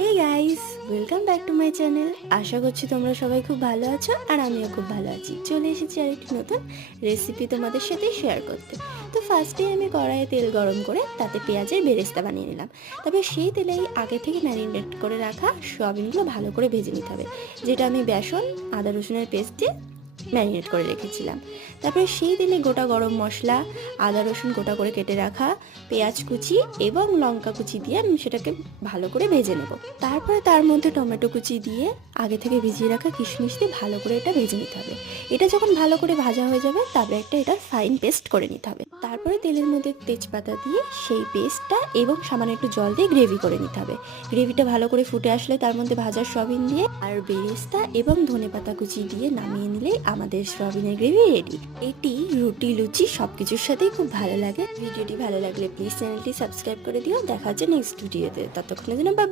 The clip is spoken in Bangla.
Hey guys, welcome back to my channel. আশা করছি তোমরা সবাই খুব ভালো আছো আর আমিও খুব ভালো আছি। চলে এসেছি আরেকটি নতুন রেসিপি তোমাদের সাথে শেয়ার করতে। তো ফার্স্টে আমি কড়াইয়ে তেল গরম করে তাতে পেঁয়াজের বেরেস্তা বানিয়ে নিলাম। তবে সেই তেলেই আগে থেকে ম্যারিনেট করে রাখা সয়াবিনগুলো ভালো করে ভেজে নিতে হবে, যেটা আমি বেসন আদা রসুনের পেস্টে ম্যারিনেট করে রেখেছিলাম। তারপরে সেই তেলে গোটা গরম মশলা, আদা রসুন গোটা করে কেটে রাখা, পেঁয়াজ কুচি এবং লঙ্কা কুচি দিয়ে আমি সেটাকে ভালো করে ভেজে নেব। তারপরে তার মধ্যে টমেটো কুচি দিয়ে আগে থেকে ভিজিয়ে রাখা কিশমিশ দিয়ে ভালো করে এটা ভেজে নিতে হবে। এটা যখন ভালো করে ভাজা হয়ে যাবে তারপরে এটার ফাইন পেস্ট করে নিতে হবে। তারপরে তেলের মধ্যে তেজপাতা দিয়ে সেই পেস্টটা এবং সামান্য একটু জল দিয়ে গ্রেভি করে নিতে হবে। গ্রেভিটা ভালো করে ফুটে আসলে তার মধ্যে ভাজা সয়াবিন দিয়ে আর বেরেস্তা এবং ধনেপাতা কুচি দিয়ে নামিয়ে নিলেই আমাদের সয়াবিনের গ্রেভি রেডি। এটি রুটি লুচি সবকিছুর সাথেই খুব ভালো লাগে। ভিডিওটি ভালো লাগলে প্লিজ চ্যানেলটি সাবস্ক্রাইব করে দিও। দেখা হচ্ছে নেক্সট ভিডিওতে। ততক্ষণের জন্য বাই বাই।